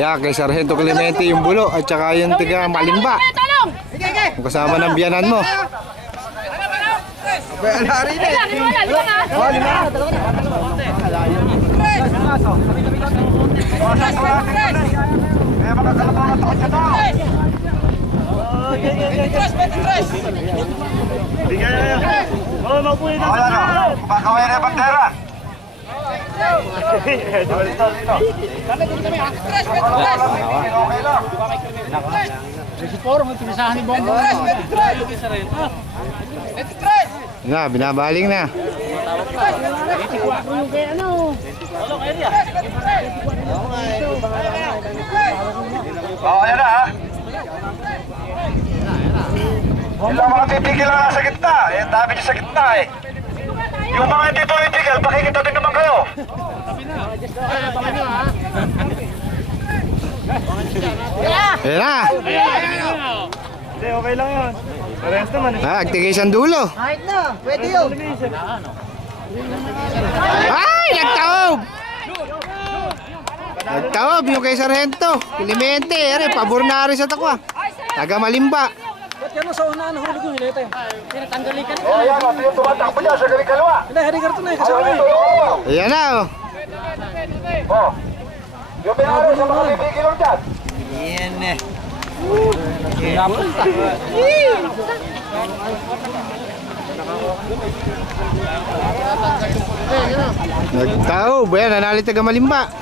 Yeah, kay Sargento Clemente yung bulo at saka yung tiga Malimba. Kasama ng biyanan mo. Pakaway na bandera. Na, binabaling na. Oh, ayan na ha. Yung mga titigil lang nasa gitna. Eh, dami nyo sa gitna eh. Yung mga hindi political, pakikita din naman kayo. Ayan na. Hindi, okay lang yun. Parehas naman eh. Agtigay siyang dulo. Kahit na, pwede yun. Ay, nagtaob! Nagtaob yung kay Sargento Clemente. Ere, pabor na rin sa takwa. Taga Malimba. Ba't yan mo sa unaan huli ko hilete? Tinatanggalin ka na. Oh, ayan o. Ito yung tumatakbo dyan sa galing kalwa. Hindi, harigar to na eh. Kasama na eh. Ayan na, oh. Oh. Yung pinaro sa mga titigil lang dyan. Nagtaob. Ayan, nanali taga Malimba.